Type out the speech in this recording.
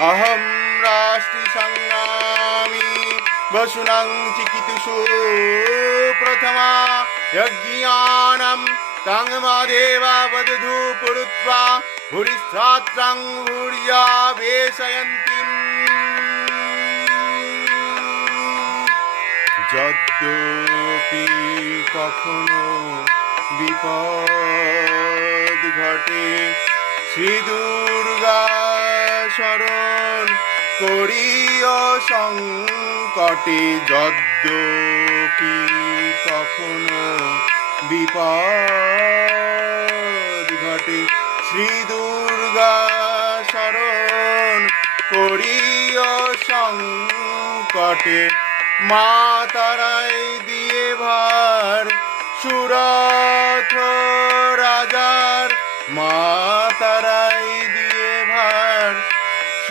अहं राष्ट्रि संग्रामी वसुनं चिकित्सु प्रथमा यज्ञानं तंगमदेव वदधु पुरुत्वा भूरिस्रात्रं भूर्या वेशयन्तीम् যদ্যপি কখনো বিপদ ঘটে শ্রী দুর্গা শরণ করিও সংকটে যদ্যপি কখনো বিপদ ঘটে শ্রী দুর্গা শরণ করিও সংকটে মা তারাই দিয়ে ভার সুরথ রাজার মা